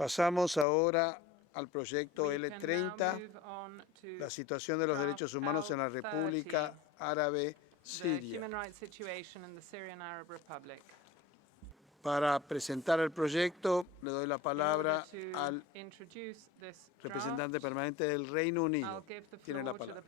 Pasamos ahora al proyecto L30, la situación de los derechos humanos en la República Árabe Siria. Para presentar el proyecto, le doy la palabra al representante permanente del Reino Unido. Tiene la palabra.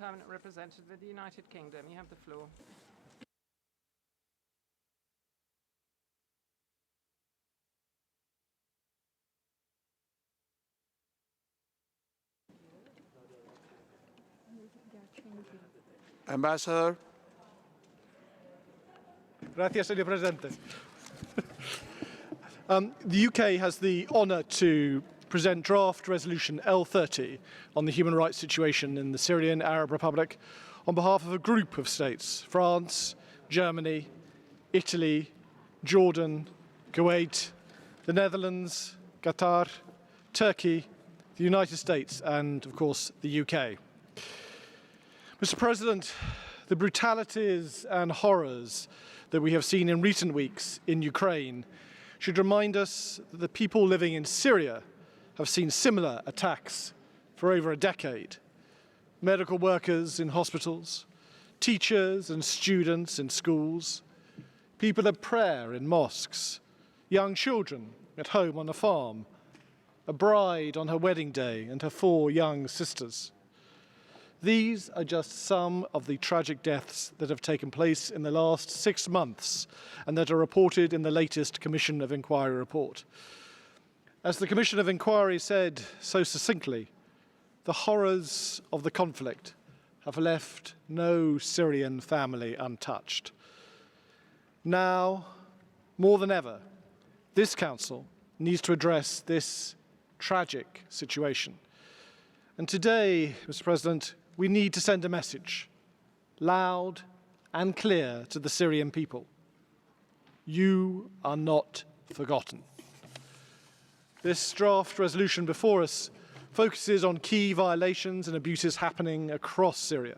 Ambassador. Gracias, señor presidente. The UK has the honour to present draft resolution L30 on the human rights situation in the Syrian Arab Republic on behalf of a group of states: France, Germany, Italy, Jordan, Kuwait, the Netherlands, Qatar, Turkey, the United States and, of course, the UK. Mr. President, the brutalities and horrors that we have seen in recent weeks in Ukraine should remind us that the people living in Syria have seen similar attacks for over a decade. Medical workers in hospitals, teachers and students in schools, people at prayer in mosques, young children at home on a farm, a bride on her wedding day and her 4 young sisters. These are just some of the tragic deaths that have taken place in the last 6 months and that are reported in the latest Commission of Inquiry report. As the Commission of Inquiry said so succinctly, the horrors of the conflict have left no Syrian family untouched. Now, more than ever, this Council needs to address this tragic situation. And today, Mr. President, we need to send a message, loud and clear, to the Syrian people. You are not forgotten. This draft resolution before us focuses on key violations and abuses happening across Syria.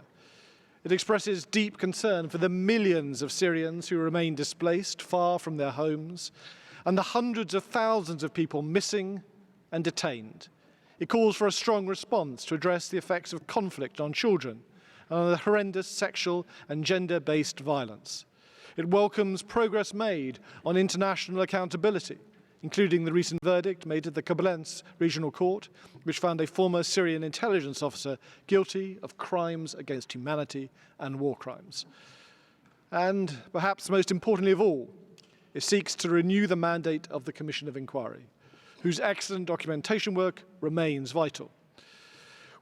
It expresses deep concern for the millions of Syrians who remain displaced far from their homes and the hundreds of thousands of people missing and detained. It calls for a strong response to address the effects of conflict on children and on the horrendous sexual and gender-based violence. It welcomes progress made on international accountability, including the recent verdict made at the Koblenz Regional Court, which found a former Syrian intelligence officer guilty of crimes against humanity and war crimes. And perhaps most importantly of all, it seeks to renew the mandate of the Commission of Inquiry, whose excellent documentation work remains vital.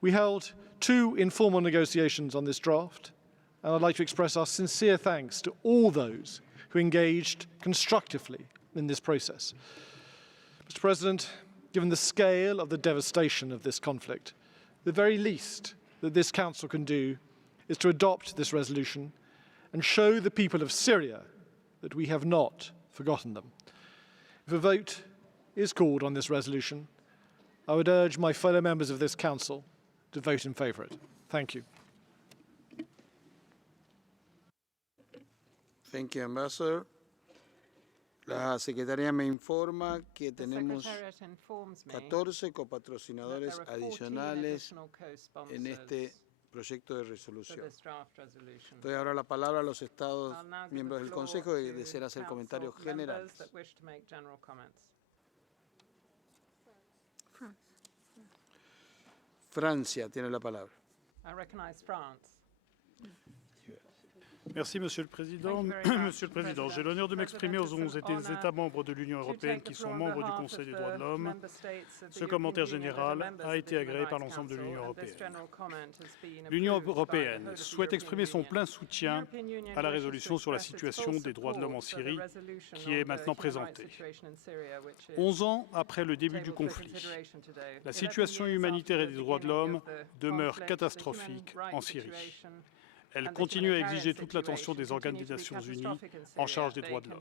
We held 2 informal negotiations on this draft, and I'd like to express our sincere thanks to all those who engaged constructively in this process. Mr. President, given the scale of the devastation of this conflict, the very least that this Council can do is to adopt this resolution and show the people of Syria that we have not forgotten them. If a vote is called on this resolution, I would urge my fellow members of this Council to vote in favour of it. Thank you. Thank you, Ambassador. La Secretaría me informa que tenemos 14 copatrocinadores adicionales en este proyecto de resolución. Doy ahora la palabra a los Estados miembros del Consejo que desean hacer comentarios generales. Francia tiene la palabra. Merci, Monsieur le Président. Monsieur le Président, j'ai l'honneur de m'exprimer aux 11 États membres de l'Union européenne qui sont membres du Conseil des droits de l'homme. Ce commentaire général a été agréé par l'ensemble de l'Union européenne. L'Union européenne souhaite exprimer son plein soutien à la résolution sur la situation des droits de l'homme en Syrie, qui est maintenant présentée. 11 ans après le début du conflit, la situation humanitaire et des droits de l'homme demeure catastrophique en Syrie. Elle continue à exiger toute l'attention des organes des Nations Unies en charge des droits de l'homme.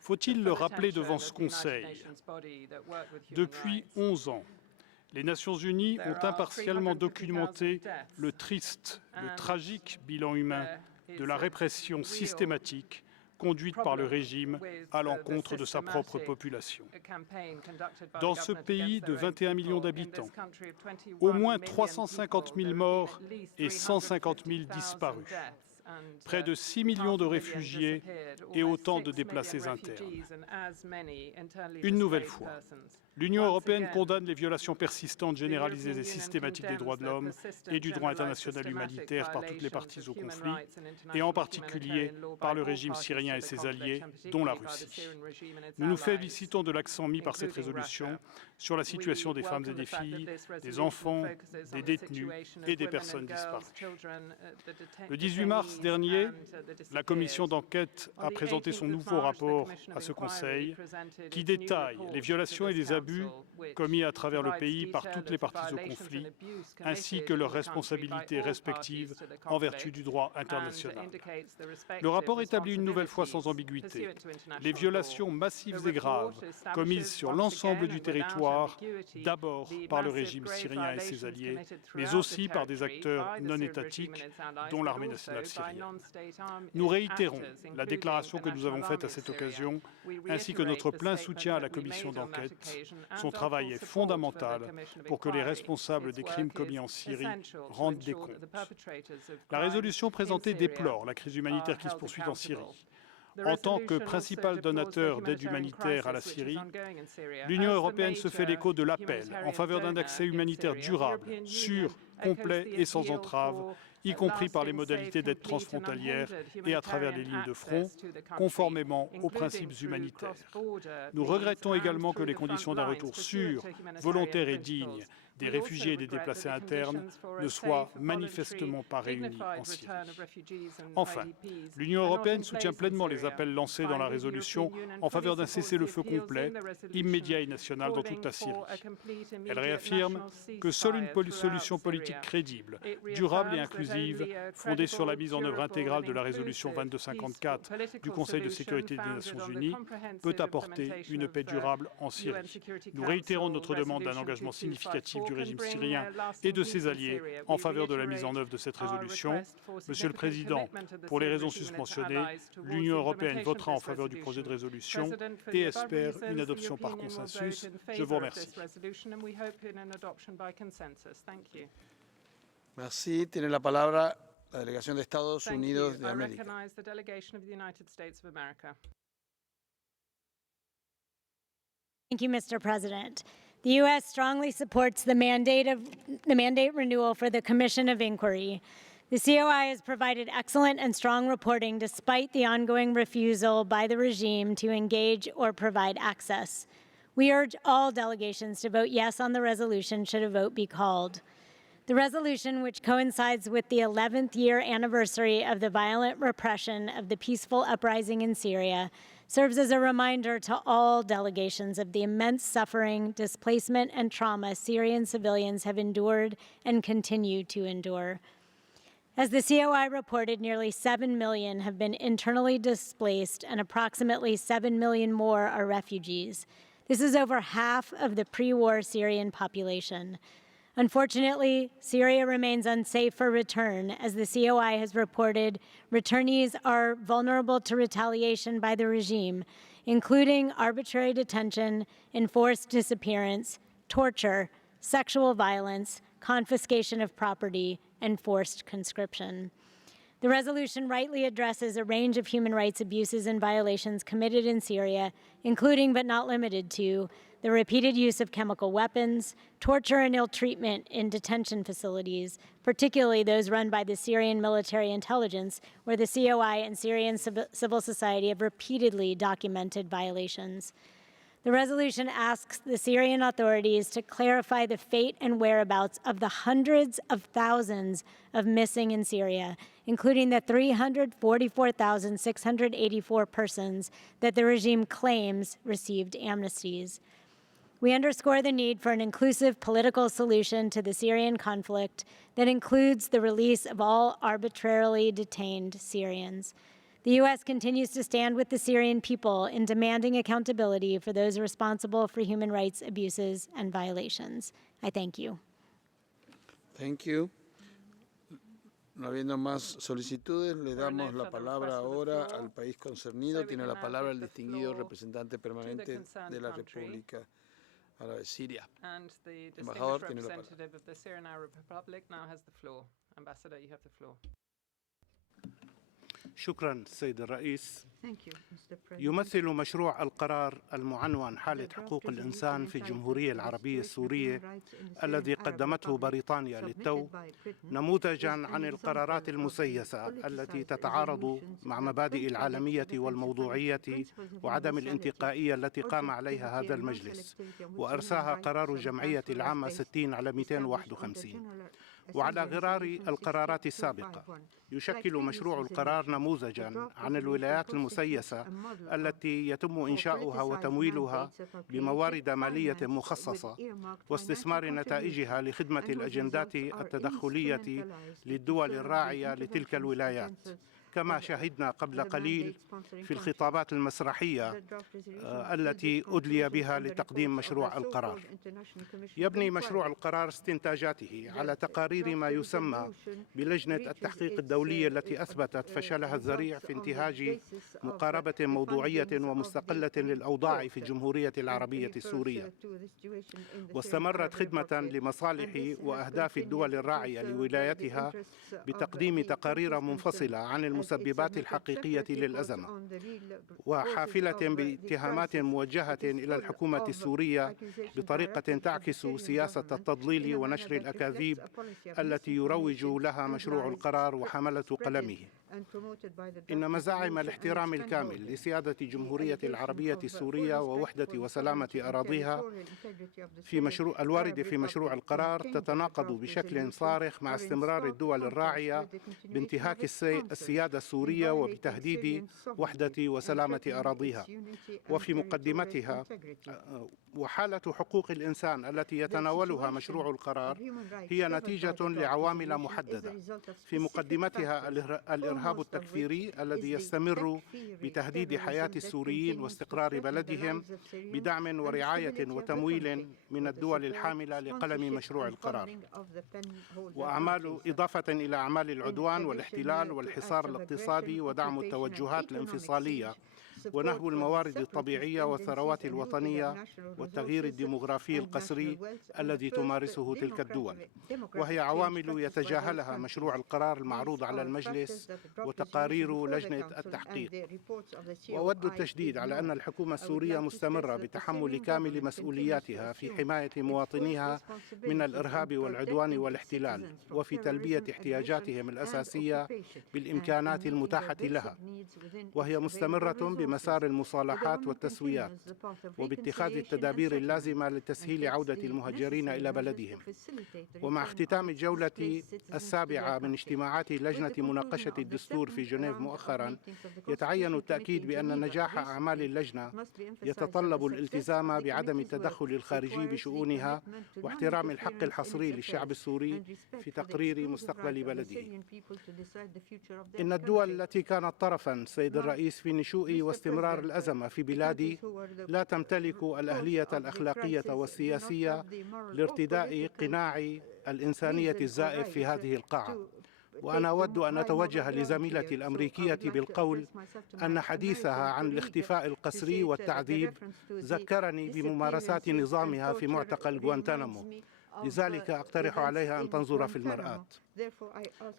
Faut-il le rappeler devant ce Conseil? Depuis 11 ans, les Nations Unies ont impartialement documenté le triste, le tragique bilan humain de la répression systématique conduite par le régime à l'encontre de sa propre population. Dans ce pays de 21 millions d'habitants, au moins 350 000 morts et 150 000 disparus, près de 6 millions de réfugiés et autant de déplacés internes. Une nouvelle fois, l'Union européenne condamne les violations persistantes, généralisées et systématiques des droits de l'homme et du droit international humanitaire par toutes les parties au conflit, et en particulier par le régime syrien et ses alliés, dont la Russie. Nous nous félicitons de l'accent mis par cette résolution sur la situation des femmes et des filles, des enfants, des détenus et des personnes disparues. Le 18 mars dernier, la commission d'enquête a présenté son nouveau rapport à ce Conseil qui détaille les violations et les abus commis à travers le pays par toutes les parties au conflit, ainsi que leurs responsabilités respectives en vertu du droit international. Le rapport établit une nouvelle fois sans ambiguïté les violations massives et graves commises sur l'ensemble du territoire, d'abord par le régime syrien et ses alliés, mais aussi par des acteurs non étatiques, dont l'armée nationale syrienne. Nous réitérons la déclaration que nous avons faite à cette occasion, ainsi que notre plein soutien à la commission d'enquête. Son travail est fondamental pour que les responsables des crimes commis en Syrie rendent des comptes. La résolution présentée déplore la crise humanitaire qui se poursuit en Syrie. En tant que principal donateur d'aide humanitaire à la Syrie, l'Union européenne se fait l'écho de l'appel en faveur d'un accès humanitaire durable, sûr, complet et sans entrave, y compris par les modalités d'aide transfrontalière et à travers les lignes de front, conformément aux principes humanitaires. Nous regrettons également que les conditions d'un retour sûr, volontaire et digne des réfugiés et des déplacés internes ne soient manifestement pas réunis en Syrie. Enfin, l'Union européenne soutient pleinement les appels lancés dans la résolution en faveur d'un cessez-le-feu complet, immédiat et national dans toute la Syrie. Elle réaffirme que seule une solution politique crédible, durable et inclusive, fondée sur la mise en œuvre intégrale de la résolution 2254 du Conseil de sécurité des Nations Unies, peut apporter une paix durable en Syrie. Nous réitérons notre demande d'un engagement significatif du régime syrien et de ses alliés en faveur de la mise en œuvre de cette résolution. Monsieur le Président, pour les raisons susmentionnées, l'Union européenne votera en faveur du projet de résolution et espère une adoption par consensus. Je vous remercie. Merci. Tiene la palabra la delegación de Estados Unidos de América. Thank you, Mr. President. The U.S. strongly supports the mandate renewal for the Commission of Inquiry. The COI has provided excellent and strong reporting despite the ongoing refusal by the regime to engage or provide access. We urge all delegations to vote yes on the resolution should a vote be called. The resolution, which coincides with the 11th year anniversary of the violent repression of the peaceful uprising in Syria, serves as a reminder to all delegations of the immense suffering, displacement, and trauma Syrian civilians have endured and continue to endure. As the COI reported, nearly 7 million have been internally displaced and approximately 7 million more are refugees. This is over half of the pre-war Syrian population. Unfortunately, Syria remains unsafe for return. As the COI has reported, returnees are vulnerable to retaliation by the regime, including arbitrary detention, enforced disappearance, torture, sexual violence, confiscation of property, and forced conscription. The resolution rightly addresses a range of human rights abuses and violations committed in Syria, including but not limited to the repeated use of chemical weapons, torture and ill treatment in detention facilities, particularly those run by the Syrian military intelligence, where the COI and Syrian civil society have repeatedly documented violations. The resolution asks the Syrian authorities to clarify the fate and whereabouts of the hundreds of thousands of missing in Syria, including the 344,684 persons that the regime claims received amnesties. We underscore the need for an inclusive political solution to the Syrian conflict that includes the release of all arbitrarily detained Syrians. The U.S. continues to stand with the Syrian people in demanding accountability for those responsible for human rights abuses and violations. I thank you. Thank you. No habiendo más solicitudes, le damos la palabra ahora al país concernido. Tiene la palabra el distinguido representante permanente de la República Árabe de Siria. And the Embajador, distinguished tiene la palabra. representative of the Syrian Arab Republic now has the floor. Ambassador, you have the floor. شكرا سيد الرئيس. Thank you, Mr. President. يمثل مشروع القرار المعنون حالة حقوق الإنسان في الجمهورية العربية السورية الذي قدمته بريطانيا للتو نموذجاً عن القرارات المسيسة التي تتعارض مع مبادئ العالمية والموضوعية وعدم الانتقائية التي قام عليها هذا المجلس وأرساها قرار الجمعية العامة 60/251. وعلى غرار القرارات السابقة يشكل مشروع القرار نموذجاً عن الولايات المسيسة التي يتم إنشاؤها وتمويلها بموارد مالية مخصصة واستثمار نتائجها لخدمة الأجندات التدخلية للدول الراعية لتلك الولايات، كما شهدنا قبل قليل في الخطابات المسرحية التي أدلي بها لتقديم مشروع القرار. يبني مشروع القرار استنتاجاته على تقارير ما يسمى بلجنة التحقيق الدولية التي أثبتت فشلها الذريع في انتهاج مقاربة موضوعية ومستقلة للأوضاع في الجمهورية العربية السورية، واستمرت خدمة لمصالح وأهداف الدول الراعية لولايتها بتقديم تقارير منفصلة عن المسببات الحقيقية للأزمة، وحافلة باتهامات موجهة إلى الحكومة السورية بطريقة تعكس سياسة التضليل ونشر الأكاذيب التي يروج لها مشروع القرار وحملة قلمه. إن مزاعم الاحترام الكامل لسيادة جمهورية العربية السورية ووحدة وسلامة أراضيها الواردة في مشروع القرار تتناقض بشكل صارخ مع استمرار الدول الراعية بانتهاك السيادة السورية وبتهديد وحدة وسلامة أراضيها. وفي مقدمتها وحالة حقوق الإنسان التي يتناولها مشروع القرار هي نتيجة لعوامل محددة، في مقدمتها الإرهاب التكفيري الذي يستمر بتهديد حياة السوريين واستقرار بلدهم بدعم ورعاية وتمويل من الدول الحاملة لقلم مشروع القرار، إضافة إلى أعمال العدوان والاحتلال والحصار الاقتصادي ودعم التوجهات الانفصالية ونهب الموارد الطبيعية والثروات الوطنية والتغيير الديموغرافي القسري الذي تمارسه تلك الدول، وهي عوامل يتجاهلها مشروع القرار المعروض على المجلس وتقارير لجنة التحقيق. وأود التشديد على أن الحكومة السورية مستمرة بتحمل كامل مسؤولياتها في حماية مواطنيها من الإرهاب والعدوان والاحتلال وفي تلبية احتياجاتهم الأساسية بالإمكانات المتاحة لها، وهي مستمرة بمسار المصالحات والتسويات وباتخاذ التدابير اللازمة لتسهيل عودة المهاجرين إلى بلدهم. ومع اختتام الجولة السابعة من اجتماعات لجنة مناقشة الدستور في جنيف مؤخرا، يتعين التأكيد بأن نجاح أعمال اللجنة يتطلب الالتزام بعدم التدخل الخارجي بشؤونها واحترام الحق الحصري للشعب السوري في تقرير مستقبل بلده. إن الدول التي كانت طرفا سيد الرئيس في نشوء واستمرار الأزمة في بلادي لا تمتلك الأهلية الأخلاقية والسياسية لارتداء قناع الإنسانية الزائف في هذه القاعة. وأنا أود أن أتوجه لزميلتي الأمريكية بالقول أن حديثها عن الاختفاء القسري والتعذيب ذكرني بممارسات نظامها في معتقل غوانتانامو، لذلك أقترح عليها أن تنظر في المرآة.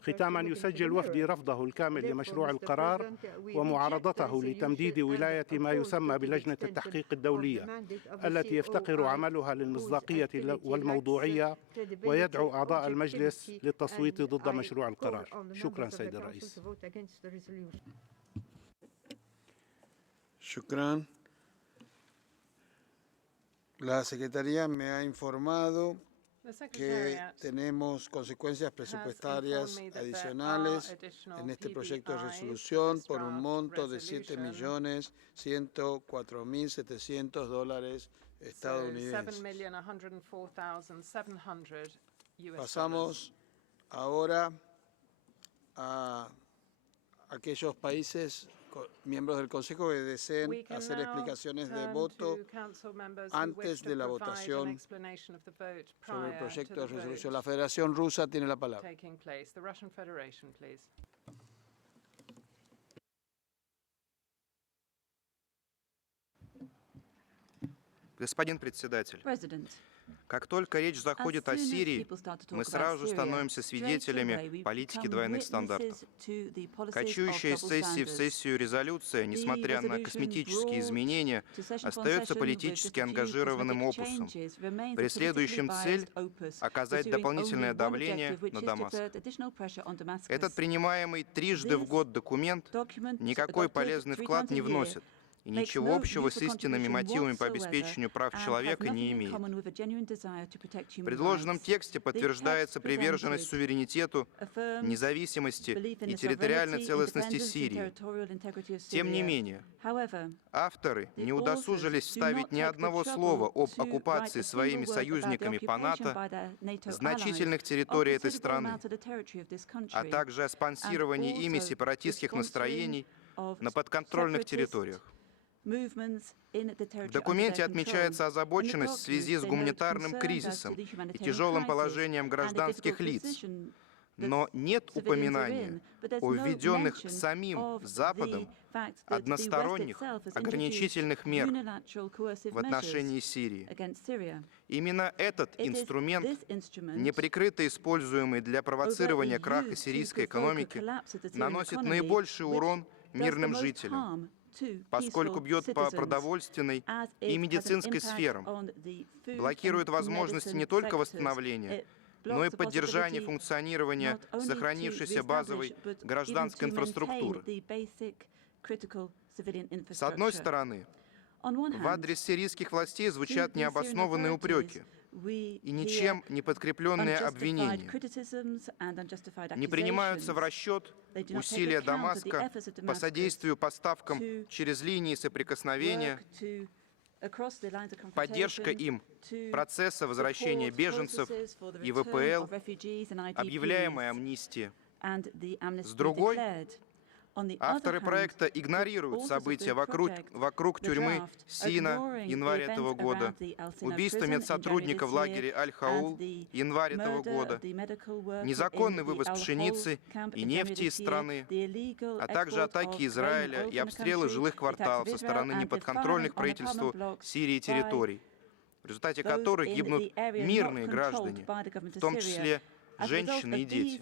ختاما، يسجل وفدي رفضه الكامل لمشروع القرار ومعارضته لتمديد ولاية ما يسمى بلجنة التحقيق الدولية التي يفتقر عملها للمصداقية والموضوعية، ويدعو أعضاء المجلس للتصويت ضد مشروع القرار. شكرا سيد الرئيس. شكرا. La Secretaría me ha informado que tenemos consecuencias presupuestarias adicionales en este proyecto de resolución por un monto de $7.104.700 estadounidenses. Pasamos ahora a aquellos países miembros del Consejo que deseen hacer explicaciones de voto antes de la votación sobre el proyecto de resolución. La Federación Rusa tiene la palabra. Господин председатель, как только речь заходит о Сирии, мы сразу же становимся свидетелями политики двойных стандартов. Кочующая из сессии в сессию резолюция, несмотря на косметические изменения, остается политически ангажированным опусом, преследующим цель оказать дополнительное давление на Дамаск. Этот принимаемый трижды в год документ никакой полезный вклад не вносит и ничего общего с истинными мотивами по обеспечению прав человека не имеет. В предложенном тексте подтверждается приверженность суверенитету, независимости и территориальной целостности Сирии. Тем не менее, авторы не удосужились вставить ни одного слова об оккупации своими союзниками по НАТО значительных территорий этой страны, а также о спонсировании ими сепаратистских настроений на подконтрольных территориях. В документе отмечается озабоченность в связи с гуманитарным кризисом и тяжелым положением гражданских лиц, но нет упоминания о введенных самим Западом односторонних ограничительных мер в отношении Сирии. Именно этот инструмент, неприкрыто используемый для провоцирования краха сирийской экономики, наносит наибольший урон мирным жителям, поскольку бьет по продовольственной и медицинской сферам, блокирует возможности не только восстановления, но и поддержания функционирования сохранившейся базовой гражданской инфраструктуры. С одной стороны, в адрес сирийских властей звучат необоснованные упреки и ничем не подкрепленные обвинения. Не принимаются в расчет усилия Дамаска по содействию поставкам через линии соприкосновения, поддержка им процесса возвращения беженцев и ВПЛ, объявляемая амнистия. С другой, авторы проекта игнорируют события вокруг тюрьмы Сина январь этого года, убийство медсотрудника в лагере Аль-Хаул январь этого года, незаконный вывоз пшеницы и нефти из страны, а также атаки Израиля и обстрелы жилых кварталов со стороны неподконтрольных правительству Сирии территорий, в результате которых гибнут мирные граждане, в том числе женщины и дети.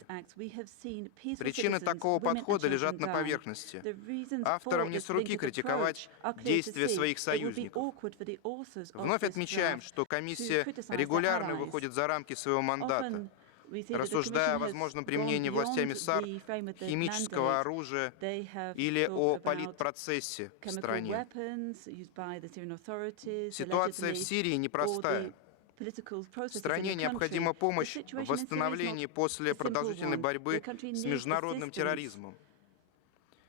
Причины такого подхода лежат на поверхности. Авторам не с руки критиковать действия своих союзников. Вновь отмечаем, что комиссия регулярно выходит за рамки своего мандата, рассуждая о возможном применении властями САР химического оружия или о политпроцессе в стране. Ситуация в Сирии непростая. Стране необходима помощь в восстановлении после продолжительной борьбы с международным терроризмом.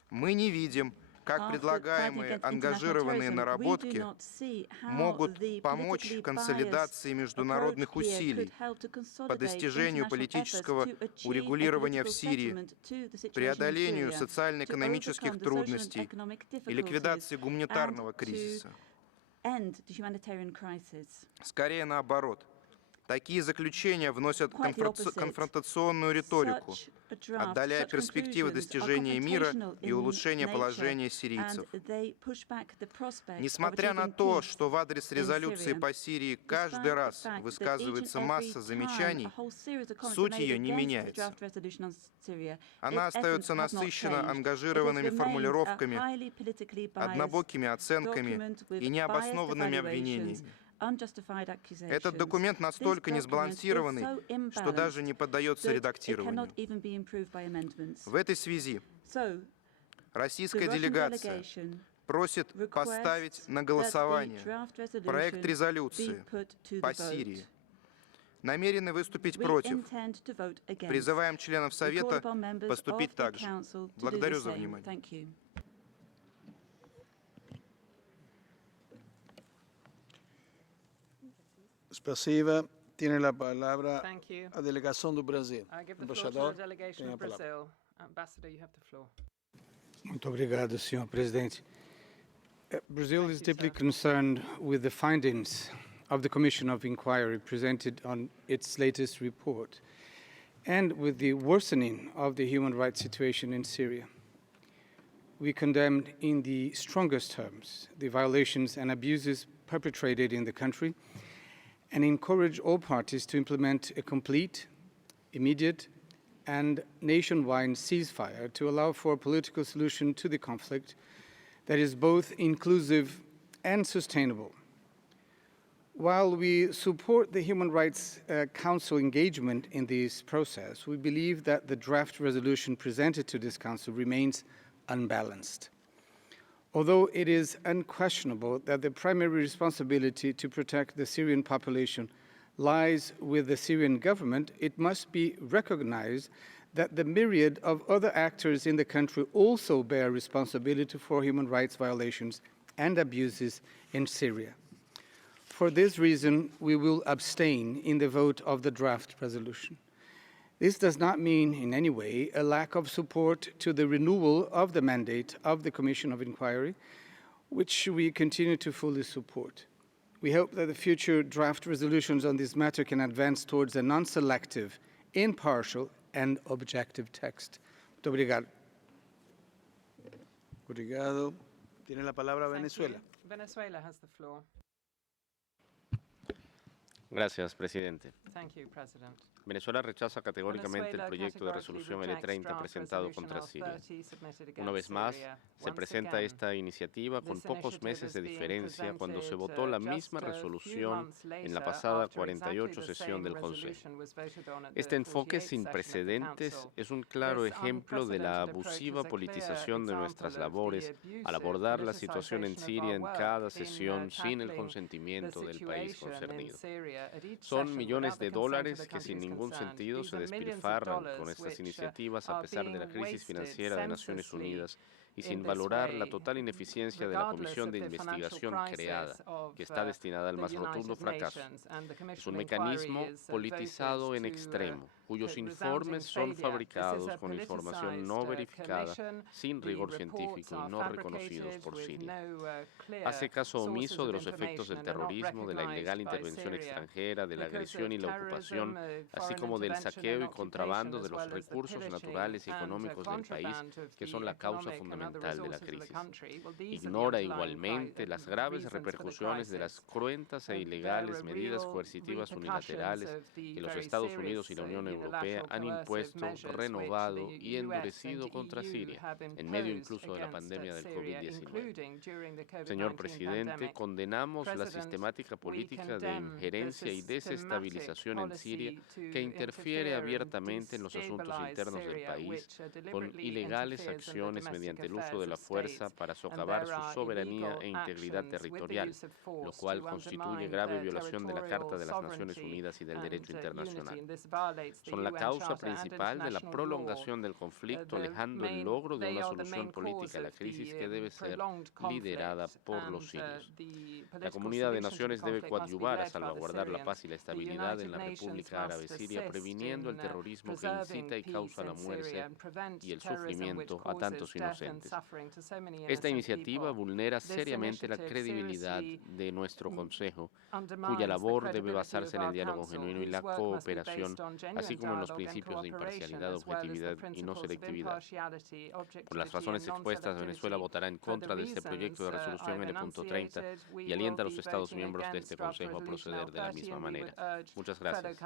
Мы не видим, как предлагаемые ангажированные наработки могут помочь в консолидации международных усилий по достижению политического урегулирования в Сирии, преодолению социально-экономических трудностей и ликвидации гуманитарного кризиса. Скорее наоборот. Такие заключения вносят конфронтационную риторику, отдаляя перспективы достижения мира и улучшения положения сирийцев. Несмотря на то, что в адрес резолюции по Сирии каждый раз высказывается масса замечаний, суть ее не меняется. Она остается насыщена ангажированными формулировками, однобокими оценками и необоснованными обвинениями. Этот документ настолько несбалансированный, что даже не поддается редактированию. В этой связи российская делегация просит поставить на голосование проект резолюции по Сирии. Намерены выступить против. Призываем членов Совета поступить так же. Благодарю за внимание. Spasiba, tiene la palabra Thank you. a delegación do Brasil. I give the floor to the delegation of Brazil. Ambassador, you have the floor. Muito obrigado, Sr. Presidente. Brazil is deeply concerned with the findings of the Commission of Inquiry presented on its latest report and with the worsening of the human rights situation in Syria. We condemned in the strongest terms the violations and abuses perpetrated in the country and encourage all parties to implement a complete, immediate, and nationwide ceasefire to allow for a political solution to the conflict that is both inclusive and sustainable. While we support the Human Rights Council engagement in this process, we believe that the draft resolution presented to this Council remains unbalanced. Although it is unquestionable that the primary responsibility to protect the Syrian population lies with the Syrian government, it must be recognized that the myriad of other actors in the country also bear responsibility for human rights violations and abuses in Syria. For this reason, we will abstain in the vote of the draft resolution. This does not mean in any way a lack of support to the renewal of the mandate of the Commission of Inquiry, which we continue to fully support. We hope that the future draft resolutions on this matter can advance towards a non-selective, impartial, and objective text. Muito obrigado. Obrigado. Tiene la palabra Venezuela. Venezuela has the floor. Gracias, presidente. Thank you, President. Venezuela rechaza categóricamente el proyecto de resolución N30 presentado contra Siria. Una vez más, se presenta esta iniciativa con pocos meses de diferencia cuando se votó la misma resolución en la pasada 48 sesión del Consejo. Este enfoque sin precedentes es un claro ejemplo de la abusiva politización de nuestras labores al abordar la situación en Siria en cada sesión sin el consentimiento del país concernido. Son millones de dólares que sin ningún sentido se despilfarran con estas iniciativas a pesar de la crisis financiera de Naciones Unidas y sin valorar la total ineficiencia de la comisión de investigación creada, que está destinada al más rotundo fracaso. Es un mecanismo politizado en extremo, cuyos informes son fabricados con información no verificada, sin rigor científico y no reconocidos por Siria. Hace caso omiso de los efectos del terrorismo, de la ilegal intervención extranjera, de la agresión y la ocupación, así como del saqueo y contrabando de los recursos naturales y económicos del país, que son la causa fundamental de la crisis. Ignora igualmente las graves repercusiones de las cruentas e ilegales medidas coercitivas unilaterales que los Estados Unidos y la Unión Europea han impuesto, renovado y endurecido contra Siria, en medio incluso de la pandemia del COVID-19. Señor presidente, condenamos la sistemática política de injerencia y desestabilización en Siria que interfiere abiertamente en los asuntos internos del país con ilegales acciones mediante el uso de la fuerza para socavar su soberanía e integridad territorial, lo cual constituye grave violación de la Carta de las Naciones Unidas y del derecho internacional. Son la causa principal de la prolongación del conflicto, alejando el logro de una solución política a la crisis que debe ser liderada por los sirios. La comunidad de naciones debe coadyuvar a salvaguardar la paz y la estabilidad en la República Árabe Siria, previniendo el terrorismo que incita y causa la muerte y el sufrimiento a tantos inocentes. Esta iniciativa vulnera seriamente la credibilidad de nuestro Consejo, cuya labor debe basarse en el diálogo genuino y la cooperación, así como en los principios de imparcialidad, objetividad y no selectividad. Por las razones expuestas, Venezuela votará en contra de este proyecto de resolución N.30 y alienta a los Estados miembros de este Consejo a proceder de la misma manera. Muchas gracias.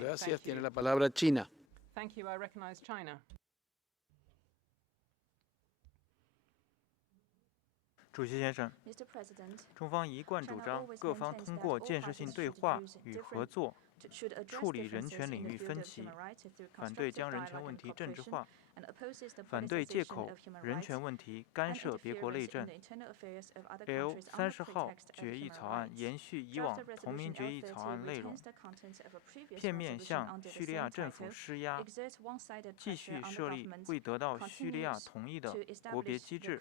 Gracias. Tiene la palabra China. Thank you. I recognize China. 主席先生，中方一贯主张各方通过建设性对话与合作，处理人权领域分歧，反对将人权问题政治化，反对借口人权问题干涉别国内政。L30号决议草案延续以往同名决议草案内容，片面向叙利亚政府施压，继续设立未得到叙利亚同意的国别机制，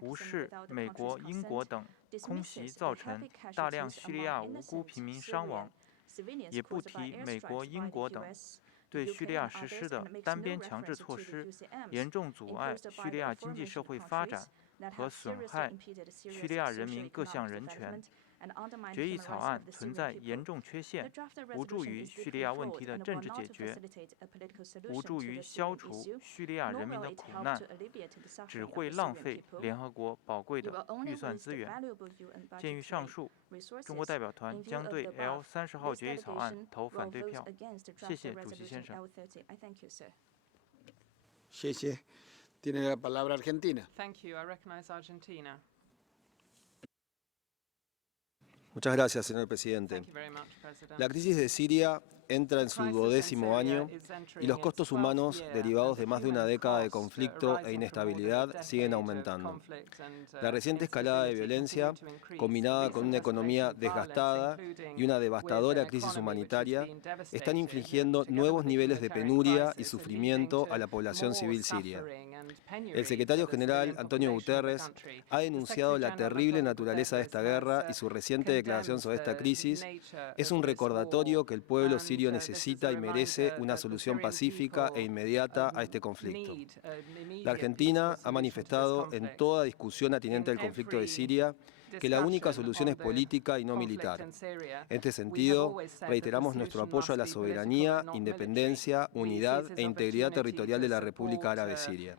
无视美国、英国等空袭造成大量叙利亚无辜平民伤亡，也不提美国、英国等对叙利亚实施的单边强制措施，严重阻碍叙利亚经济社会发展和损害叙利亚人民各项人权。决议草案存在严重缺陷，无助于叙利亚问题的政治解决，无助于消除叙利亚人民的苦难，只会浪费联合国宝贵的预算资源。鉴于上述，中国代表团将对 L30号决议草案投反对票。谢谢主席先生。谢谢。Tiene la palabra Argentina. Thank you. I recognize Argentina. Muchas gracias, señor presidente. La crisis de Siria entra en su 12º año y los costos humanos derivados de más de una década de conflicto e inestabilidad siguen aumentando. La reciente escalada de violencia, combinada con una economía desgastada y una devastadora crisis humanitaria, están infligiendo nuevos niveles de penuria y sufrimiento a la población civil siria. El secretario general, Antonio Guterres, ha denunciado la terrible naturaleza de esta guerra y su reciente declaración sobre esta crisis es un recordatorio que el pueblo sirio necesita y merece una solución pacífica e inmediata a este conflicto. La Argentina ha manifestado en toda discusión atinente al conflicto de Siria que la única solución es política y no militar. En este sentido, reiteramos nuestro apoyo a la soberanía, independencia, unidad e integridad territorial de la República Árabe Siria.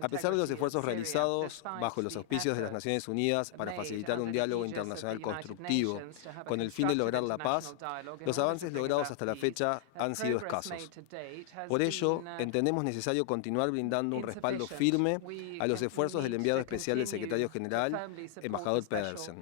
A pesar de los esfuerzos realizados bajo los auspicios de las Naciones Unidas para facilitar un diálogo internacional constructivo con el fin de lograr la paz, los avances logrados hasta la fecha han sido escasos. Por ello, entendemos necesario continuar brindando un respaldo firme a los esfuerzos del enviado especial del secretario general, embajador Pedersen.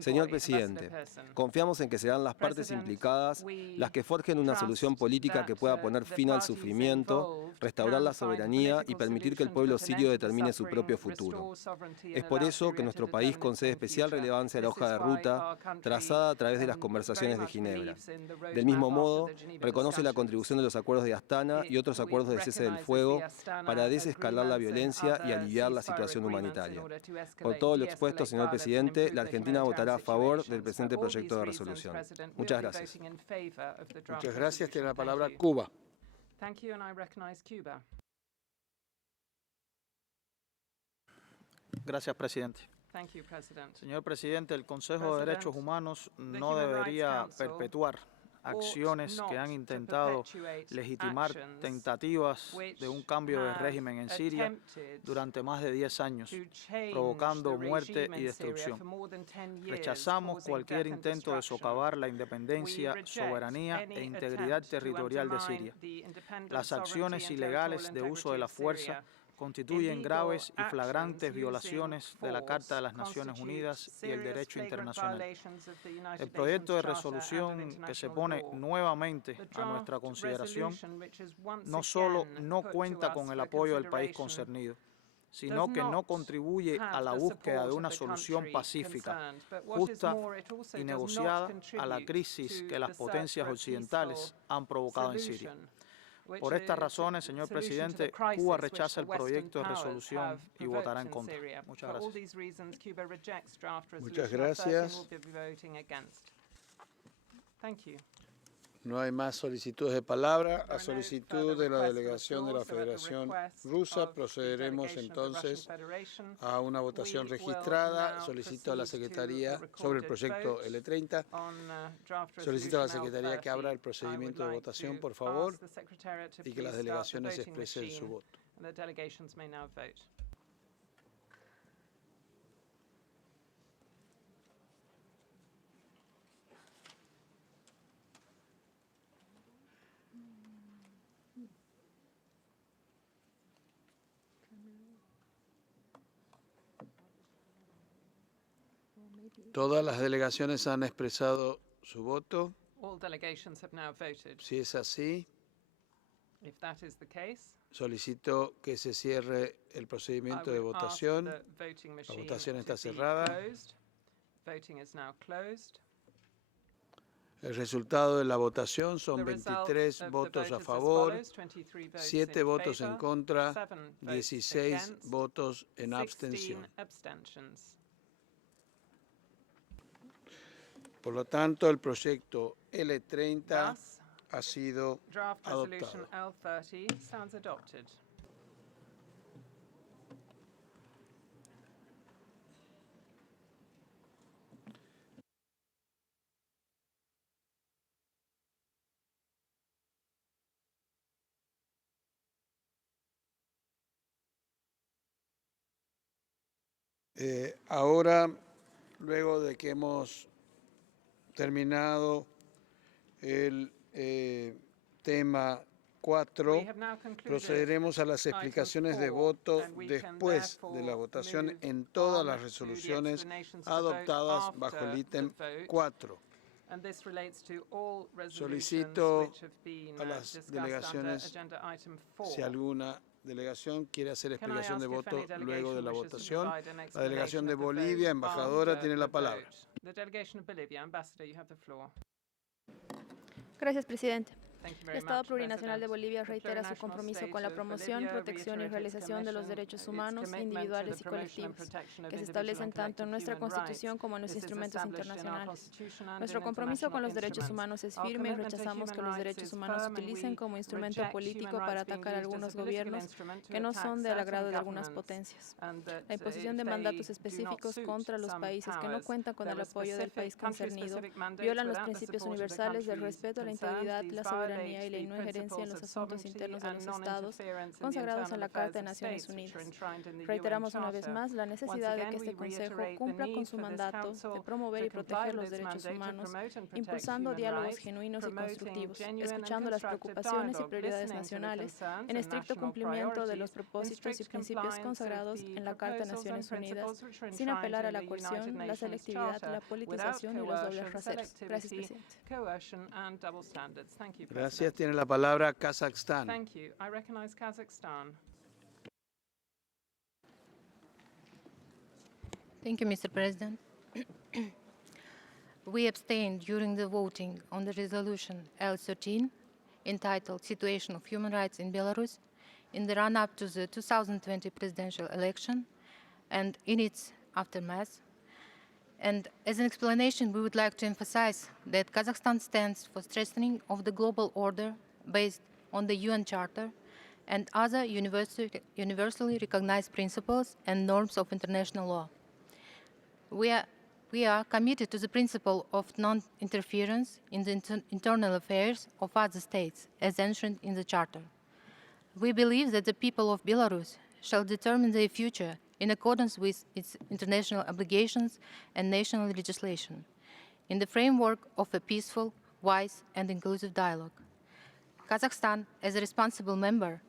Señor presidente, confiamos en que serán las partes implicadas las que forjen una solución política que pueda poner fin al sufrimiento, restaurar la soberanía y permitir que el pueblo sirio determine su propio futuro. Es por eso que nuestro país concede especial relevancia a la hoja de ruta trazada a través de las conversaciones de Ginebra. Del mismo modo, reconoce la contribución de los acuerdos de Astana y otros acuerdos de cese del fuego para desescalar la violencia y aliviar la situación humanitaria. Por todo lo expuesto, señor presidente, la Argentina votará a favor del presente proyecto de resolución. Muchas gracias. Muchas gracias. Tiene la palabra Cuba. Thank you, and I recognize Cuba. Gracias, presidente. Thank you, President. Señor presidente, el Consejo de Derechos Humanos no debería perpetuar acciones que han intentado legitimar tentativas de un cambio de régimen en Siria durante más de 10 años, provocando muerte y destrucción. Rechazamos cualquier intento de socavar la independencia, soberanía e integridad territorial de Siria. Las acciones ilegales de uso de la fuerza constituyen graves y flagrantes violaciones de la Carta de las Naciones Unidas y el derecho internacional. El proyecto de resolución que se pone nuevamente a nuestra consideración no solo no cuenta con el apoyo del país concernido, sino que no contribuye a la búsqueda de una solución pacífica, justa y negociada a la crisis que las potencias occidentales han provocado en Siria. Por estas razones, señor presidente, Cuba rechaza el proyecto de resolución y votará en contra. Muchas gracias. Muchas gracias. No hay más solicitudes de palabra. A solicitud de la delegación de la Federación Rusa, procederemos entonces a una votación registrada. Solicito a la Secretaría sobre el proyecto L30. Solicito a la Secretaría que abra el procedimiento de votación, por favor, y que las delegaciones expresen su voto. Todas las delegaciones han expresado su voto. Si es así, solicito que se cierre el procedimiento de votación. La votación está cerrada. El resultado de la votación son 23 votos a favor, 7 votos en contra, 16 votos en abstención. Por lo tanto, el proyecto L30 ha sido Draft Resolution adoptado. L30 stands adopted. Ahora, luego de que hemos terminado el tema 4, procederemos a las explicaciones de voto después de la votación en todas las resoluciones adoptadas bajo el ítem 4. Solicito a las delegaciones, si alguna delegación quiere hacer explicación de voto luego de la votación. La delegación de Bolivia, embajadora, tiene la palabra. Gracias, presidente. El Estado Plurinacional de Bolivia reitera su compromiso con la promoción, protección y realización de los derechos humanos individuales y colectivos, que se establecen tanto en nuestra Constitución como en los instrumentos internacionales. Nuestro compromiso con los derechos humanos es firme y rechazamos que los derechos humanos se utilicen como instrumento político para atacar a algunos gobiernos que no son del agrado de algunas potencias. La imposición de mandatos específicos contra los países que no cuentan con el apoyo del país concernido violan los principios universales del respeto a la integridad, la soberanía y la no injerencia en los asuntos internos de los Estados consagrados en la Carta de Naciones Unidas. Reiteramos una vez más la necesidad de que este Consejo cumpla con su mandato de promover y proteger los derechos humanos, impulsando diálogos genuinos y constructivos, escuchando las preocupaciones y prioridades nacionales, en estricto cumplimiento de los propósitos y principios consagrados en la Carta de Naciones Unidas, sin apelar a la coerción, la selectividad, la politización y los dobles raseros. Gracias, presidente. Gracias. Tiene la palabra Kazajstán. Thank you. I recognize Kazakhstan. Thank you, Mr. President. We abstained during the voting on the resolution L13, entitled Situation of Human Rights in Belarus, in the run-up to the 2020 presidential election and in its aftermath. And as an explanation, we would like to emphasize that Kazakhstan stands for strengthening of the global order based on the UN Charter and other universally recognized principles and norms of international law. We are committed to the principle of non-interference in the internal affairs of other states, as enshrined in the Charter. We believe that the people of Belarus shall determine their future in accordance with its international obligations and national legislation, in the framework of a peaceful, wise, and inclusive dialogue. Kazakhstan, as a responsible member,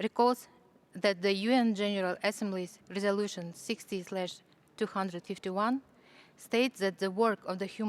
recalls that the UN General Assembly's Resolution 60/251 states that the work of the human